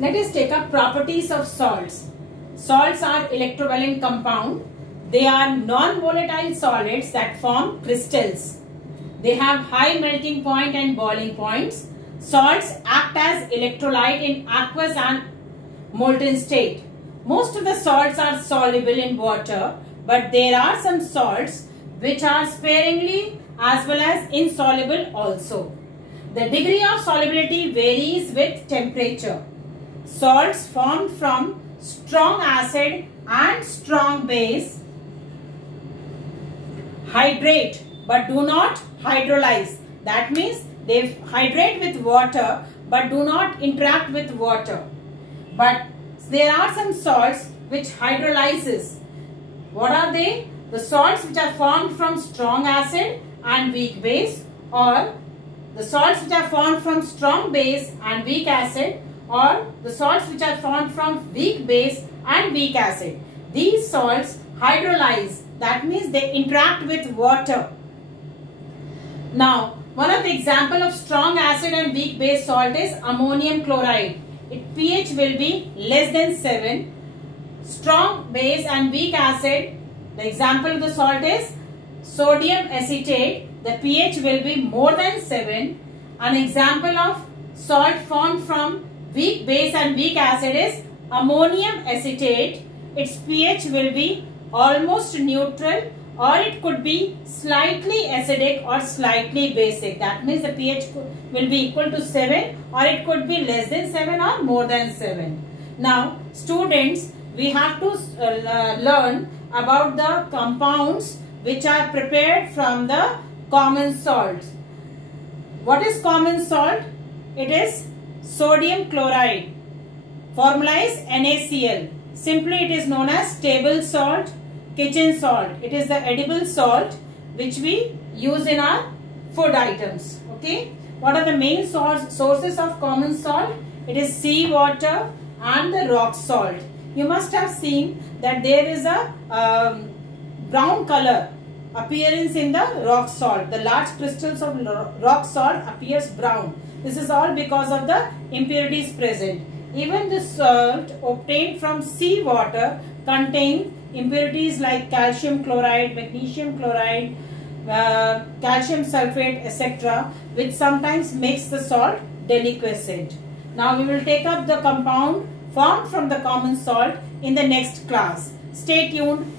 Let us take up properties of salts. Salts are electrovalent compound. They are non-volatile solids that form crystals. They have high melting point and boiling points. Salts act as electrolyte in aqueous and molten state. Most of the salts are soluble in water, but there are some salts which are sparingly as well as insoluble also. The degree of solubility varies with temperature. Salts formed from strong acid and strong base hydrate but do not hydrolyze. That means they hydrate with water but do not interact with water. But there are some salts which hydrolyzes. What are they? The salts which are formed from strong acid and weak base, or the salts which are formed from strong base and weak acid, or the salts which are formed from weak base and weak acid. These salts hydrolyze. That means they interact with water. Now, one of the example of strong acid and weak base salt is ammonium chloride. Its pH will be less than 7. Strong base and weak acid, the example of the salt is sodium acetate. The pH will be more than 7. An example of salt formed from weak base and weak acid is ammonium acetate. Its pH will be almost neutral, or it could be slightly acidic or slightly basic. That means the pH will be equal to 7, or it could be less than 7 or more than 7. Now, students, we have to learn about the compounds which are prepared from the common salt. What is common salt? It is sodium chloride. Formula is NaCl. Simply it is known as table salt, kitchen salt. It is the edible salt which we use in our food items. Okay. What are the main sources of common salt? It is sea water and the rock salt. You must have seen that there is a brown color appearance in the rock salt. The large crystals of rock salt appears brown. This is all because of the impurities present. Even the salt obtained from sea water contains impurities like calcium chloride, magnesium chloride, calcium sulfate, etc., which sometimes makes the salt deliquescent. Now we will take up the compound formed from the common salt in the next class. Stay tuned.